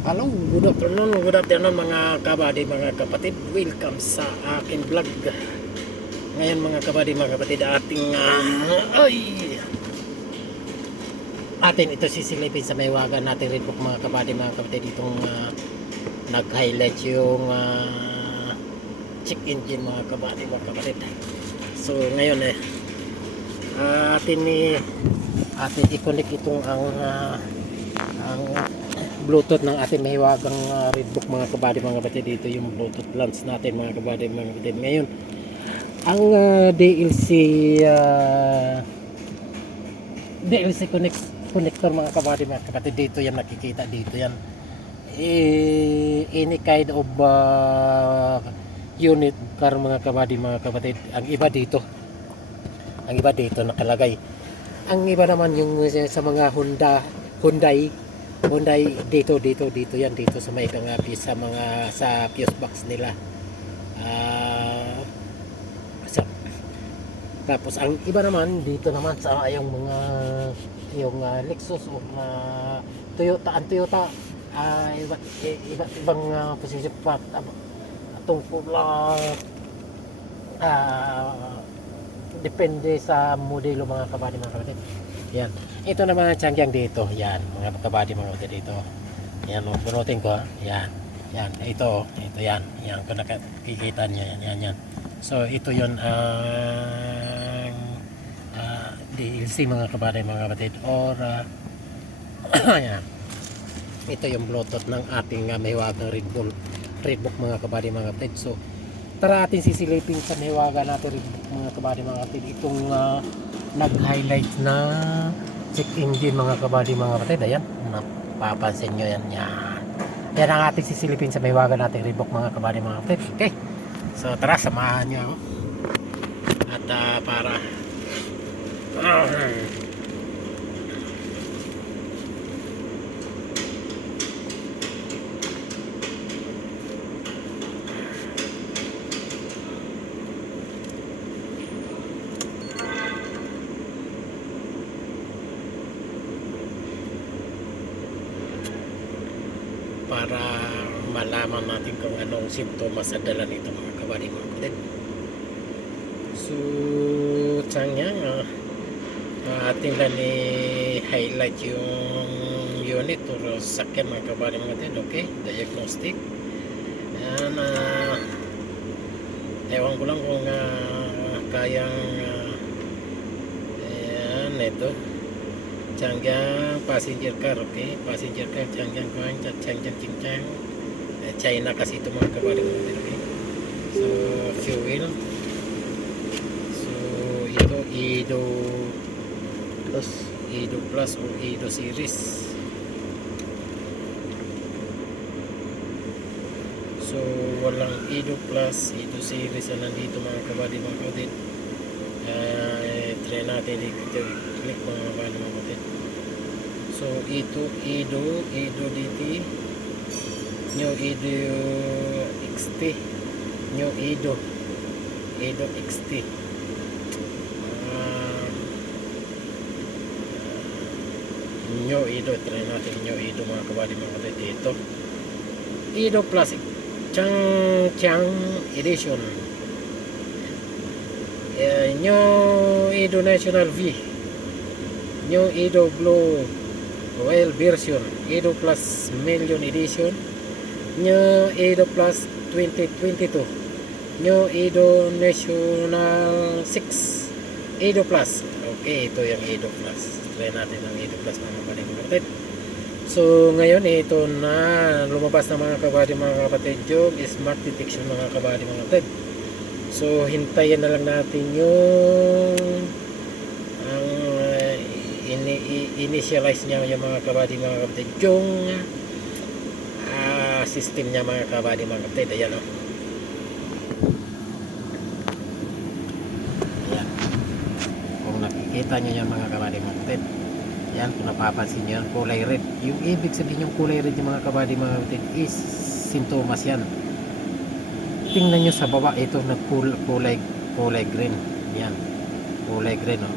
Hello, good afternoon mga kabady, mga kapatid. Welcome sa akin vlog. Ngayon mga kabady, mga kapatid, atin ito sisilipin sa maywagan natin red book mga kabady, mga kapatid. Itong nag-highlight yung check engine mga kabady, mga kapatid. So ngayon atin i-connect itong ang Bluetooth ng ating mahiwagang Redbook mga kabady, mga kapatid. Dito yung Bluetooth lens natin mga kabady, mga kapatid. Ngayon ang DLC connector mga kabady, mga kapatid, dito yan nakikita, dito yan any kind of unit car mga kabady, mga kapatid. Ang iba dito nakalagay. Ang iba naman yung sa mga Hyundai dito yan, dito sa may sa mga sa fuse box nila. Ah, sa, tapos ang iba naman dito naman sa yung Lexus o Toyota iba't ibang posisyon pa tungkol depende sa modelo mga kabady, mga kapatid. Yan. Ito naman ang tsangyang dito. Yan, mga kabady, mga kapatid, dito. Yan, bunutin ko. Yan. Yan, ito yan. Yan, kung nakikita niyo yan, yan. So, ito yon ang DLC mga kabady, mga kapatid, or yan. Ito yung Bluetooth ng ating mahiwagang Redbook mga kabady, mga kapatid. So, tara atin sisilipin sa mahiwaga natin mga kabady, mga kapatid, itong nag-highlight na check engine mga kabady, mga kapatid. Ayan, napapansin nyo yan. Yan ang ating sisilipin sa mahiwaga natin Redbook mga kabady, mga kapatid. Okay, so tara, samahan nyo ako at para para malaman natin kung anong simptomas sa dala nito mga kabady, mga kapatid. So tsangyang ating lang i-highlight yung unit or sakyan mga kabady, mga kapatid. Okay, diagnostic. Yan, ewan ko lang kung kayang ayan, ito Changjiang passenger car. Okay, passenger car Changjiang Guang Changjiang Qingchang, China kasi ito mga kabady, mga kapatid. Okay, so fuel, so ito Edo Plus o Edo series. So walang Edo Plus, Edo series na nandito mga kabady, mga kapatid. Try natin i-click mga kabady, mga kapatid. So ito Edo DT, New Edo XT, New Edo XT. New Edo, try natin New Edo mga kabady, mga kapatid. Dito Edo Plus Changjiang Edition, New Edo National V, New Edo Blue Royal version, Edo Plus Million Edition, New Edo Plus 2022, New Edo National 6, Edo Plus. Okay, ito yung Edo Plus. Try natin ang Edo Plus mga kapatid. So ngayon ito na lumabas na mga kabady, mga kapatid, yung smart detection mga kabady, mga kapatid. So hintayin na lang natin yung ang initialize niya yung mga kabady, mga kapatid, yung system niya mga kabady, mga kapatid. Ayan o. Ayan, kung nakikita nyo yung mga kabady, mga kapatid, yan, kung napapansin nyo yan, kulay red. Yung ibig sabihin yung kulay red yung mga kabady, mga kapatid, is sintomas yan. Tingnan nyo sa baba, ito kulay green. Yan, kulay green, oh.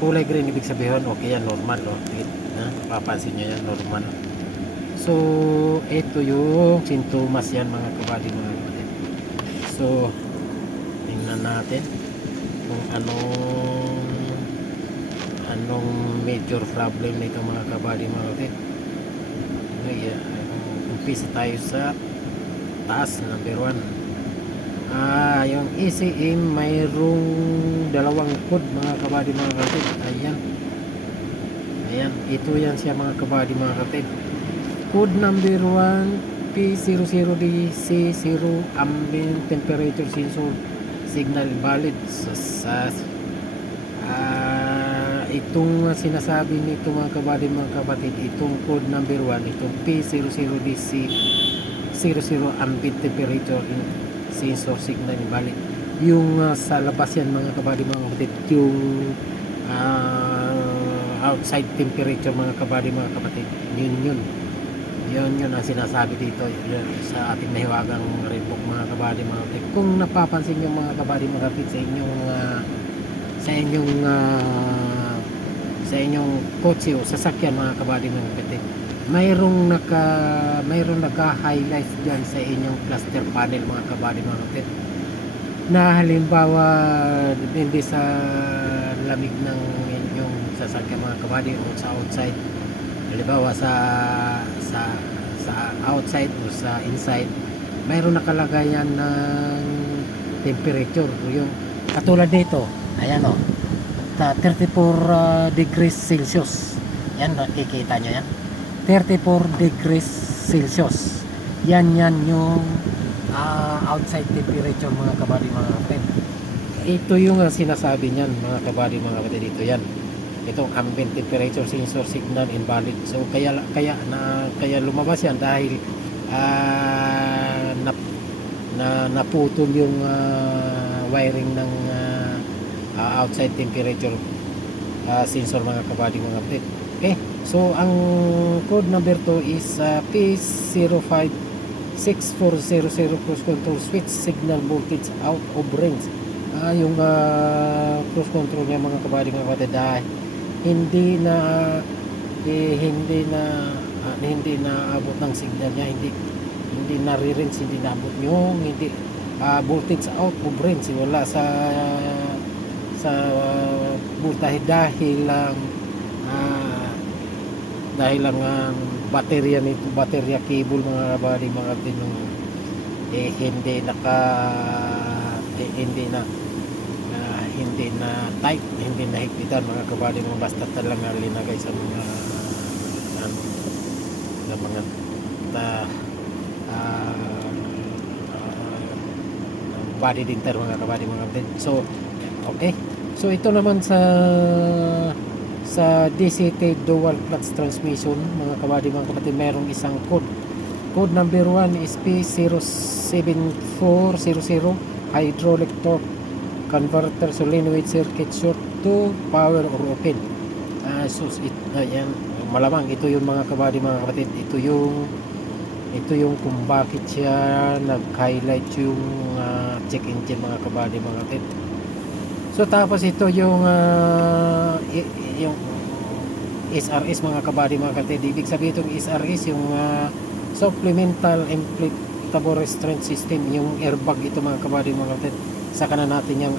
Kulay green ibig sabihin okay yan, normal, oh. Napapansin nyo yan, normal. So So ito yung sintomas yan mga kabady mga kapatid. So tingnan natin kung anong major problem nito mga kabady mga kapatid. Ngayon, umpisa tayo sa taas, number 1. Yung ECM mayroong dalawang code mga kabady mga kapatid. Ayan, ito yan siya mga kabady mga kapatid. Code number 1 P00DC0 ambient temperature sensor signal valid. So, itong sinasabi nito mga kabady mga kapatid, itong code number 1, itong P00DC00 ambient temperature sensor signal valid, yung sa labas yan mga kabady mga kapatid, yung outside temperature mga kabady mga kapatid, yun ang sinasabi dito yun, sa ating nahiwagang rebook mga kabady mga kapatid. Kung napapansin nyo mga kabady mga kapatid sa inyong kotse o sasakyan mga kabady mga kapatid, mayroong naka-highlight dyan sa inyong cluster panel mga kabady mga kapatid, na halimbawa hindi sa lamig ng inyong sasakyan mga kabady o sa outside, halimbawa sa outside o sa inside, mayroon nakalagayan ng temperature, yung katulad dito, ayan o, 34 degrees Celsius, yan nakikita nyo yan, 34 degrees Celsius, yan yung outside temperature mga kabady mga kapatid. Ito yung sinasabi niyan mga kabady mga kapatid, dito yan, itong ambient temperature sensor signal invalid. So kaya lumabas yan dahil naputol yung wiring ng outside temperature sensor mga kabady mga kapatid. Okay, so ang code number 2 is P056400 cross control switch signal voltage out of range. Yung cross control niya mga kabady mga kapatid, hindi na abot ng signal niya, hindi nare-range, hindi na abot yung voltage out of range, wala sa voltage dahil lang baterya nito, baterya cable mga kabady mga kapatid, hindi na tight, hindi na higpitan mga kabady mga, basta talaga linagay sa mga body dinter mga kabady mga kapatid. So okay, so ito naman sa DCT dual clutch transmission mga kabady mga kapatid, mayroong isang code number 1 is P07400 hydraulic torque converter solenoid circuit short to power or open. Yan, malamang ito yung mga kabady mga kapatid, ito yung kung bakit siya nag-highlight yung check engine mga kabady mga kapatid. So tapos ito yung SRS mga kabady mga kapatid. Ibig sabihin itong SRS yung supplemental inflatable restraint system, yung airbag ito mga kabady mga kapatid. Saka na natin yung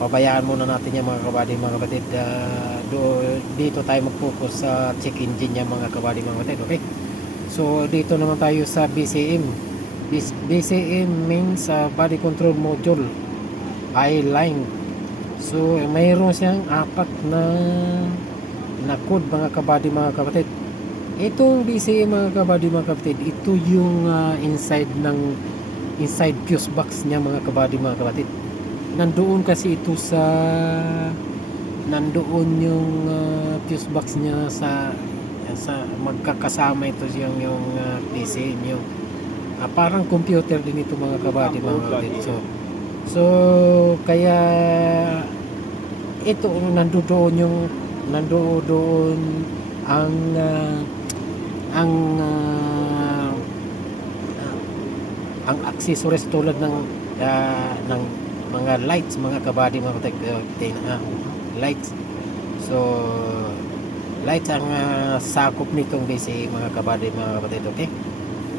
pabayaan muna natin yung mga kabady mga kapatid. Dito tayo mag-focus sa check engine niya mga kabady mga kapatid. Okay, so dito naman tayo sa BCM. BCM means body control module I-line. So mayroon siyang 4 na code mga kabady mga kapatid. Itong BCM mga kabady mga kapatid, ito yung inside fuse box niya mga kabady mga kapatid. Nandoon kasi ito nandoon yung fuse box niya sa magkakasama ito yung BCM, yung parang computer din ito mga kabady mga kapatid. So kaya ito nandoon ang accessories tulad ng mga lights mga kabady mga lights. So lights ang sakop nitong DC mga kabady mga kapatid, okay?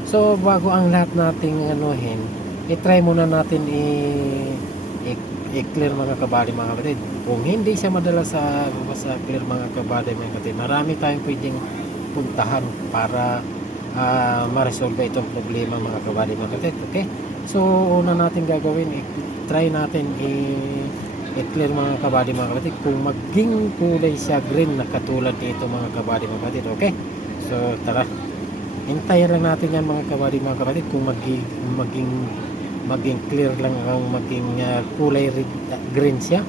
So bago ang lahat nating anuhin, i-try muna natin i-clear mga kabady mga kapatid. Kung hindi siya madala sa clear mga kabady mga kapatid, marami tayong pwedeng puntahan para ma-resolve itong problema mga kabady mga kapatid, okay? So una natin gagawin, i-try natin i-clear mga kabady mga kapatid kung maging kulay siya green na katulad nito mga kabady mga kapatid, okay? So tara, hintayin lang natin yan mga kabady mga kapatid kung maging clear lang ang maging kulay green siya,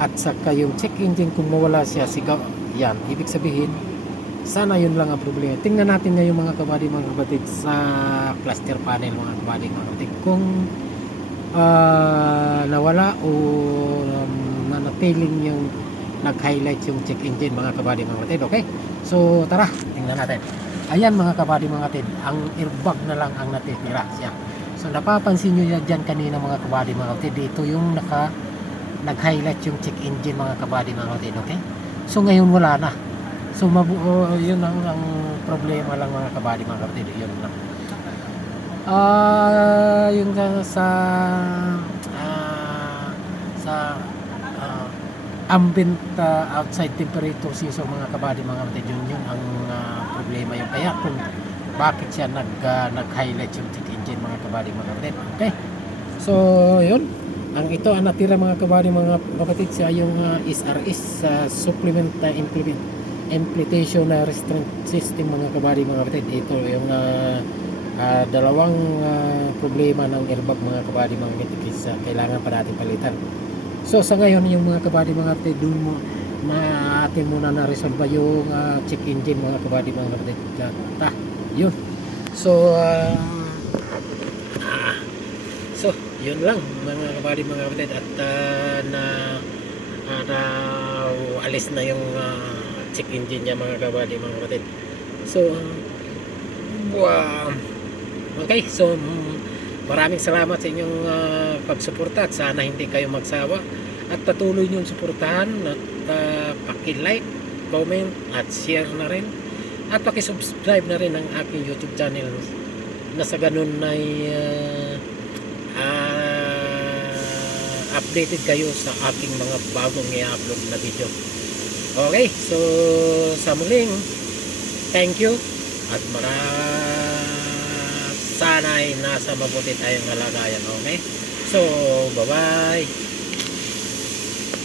at saka yung check engine kung mawala siya sigaw, yan ibig sabihin sana yun lang ang problema. Tingnan natin ngayon mga kabady mga kapatid sa cluster panel mga kabady mga kapatid kung nawala o nanatiling yung nag-highlight yung check engine mga kabady mga kapatid, okay? So tara, tingnan natin. Ayan mga kabady mga kapatid, ang airbag na lang ang natitira siya. So napapansin nyo dyan kanina mga kabady mga kapatid, dito yung nag-highlight yung check engine mga kabady mga kapatid, okay? So ngayon wala na. So yun ang problema lang mga kabady mga kapatid, yun lang. Yung sa ambient outside temperature sensor mga kabady mga kapatid, yun ang problema yung kaya kung bakit siya nag-highlight yung check engine mga kabady mga kapatid, okay? So yun, ang ito ang natira mga kabady mga kapatid siya yung SRS supplement implementation restraint system mga kabady mga kapatid. Ito yung dalawang problema ng airbag mga kabady mga kapatid, kailangan pa natin palitan. So sa ngayon yung mga kabady mga kapatid, doon mo atin muna na resolve yung check engine mga kabady mga kapatid. Yun. So yun lang mga kabady mga kapatid, at alis na yung check engine niya mga kabady mga kapatid. So okay, so maraming salamat sa inyong pagsuporta, at sana hindi kayo magsawa at patuloy niyong suportahan, at paki-like, comment at share na rin, at paki-subscribe na rin ang aking YouTube channel, na sa ganun ay updated kayo sa aking mga bagong i-upload na video. Okay, so sa muling, thank you, at sana'y nasa mabuti tayong kalagayan, okay? So, bye-bye!